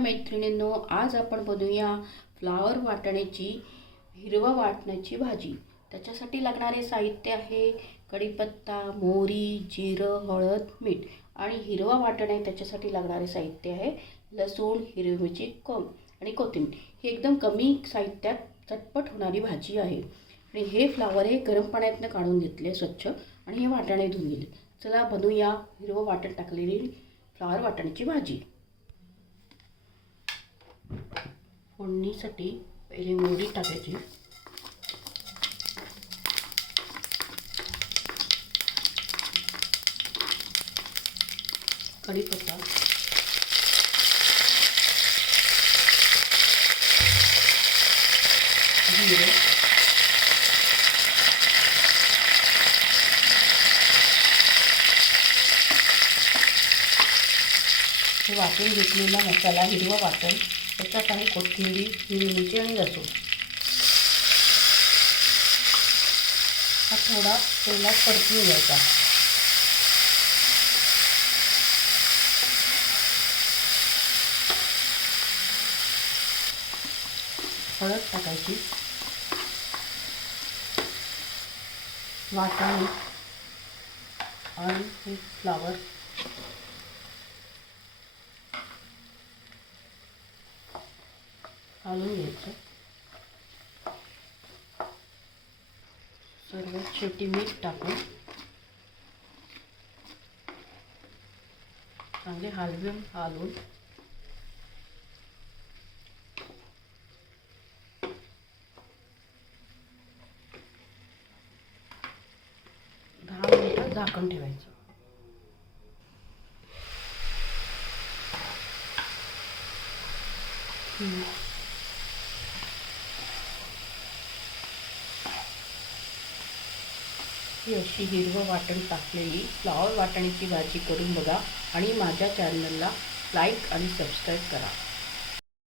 मैत्रिणींनो, आज आपण बनवूया फ्लावर वाटण्याची हिरवा वाटण्याची भाजी। त्याच्यासाठी लागणारे साहित्य आहे कढीपत्ता, मोहरी, जिरं, हळद, मीठ आणि हिरवा वाटण आहे। त्याच्यासाठी लागणारे साहित्य आहे लसूण, हिरवी मिरची आणि कोथिंबीर। ही एकदम कमी साहित्यात झटपट होणारी भाजी आहे। आणि हे फ्लावर हे गरम पाण्यातून काढून घेतले स्वच्छ आणि हे वाटणे धुवून घेतले। चला बनवूया हिरवा वाटण टाकलेली फ्लावर वाटण्याची भाजी। फोडणीसाठी पहिले मोहरी टाकायची, कढीपत्ता, जिरे, हे वाटून घेतलेला मसाला हिरवा वाटण, त्याच्यात आहे कोथिंबीर, हिरवी मिरची आणि लसूण। हा थोडा तेलात परतून घ्यायचा। हळद टाकायची, वाटाणे आणि हे फ्लावर घालून घ्यायचं। सर्वात शेवटी मीठ टाकून चांगले हलवून 10 मिनिटं झाकण ठेवायचं। ही अशी हिरवं वाटण टाकलेली फ्लावर वाटण्याची भाजी करून बघा आणि माझ्या चॅनलला लाईक आणि सबस्क्राईब करा।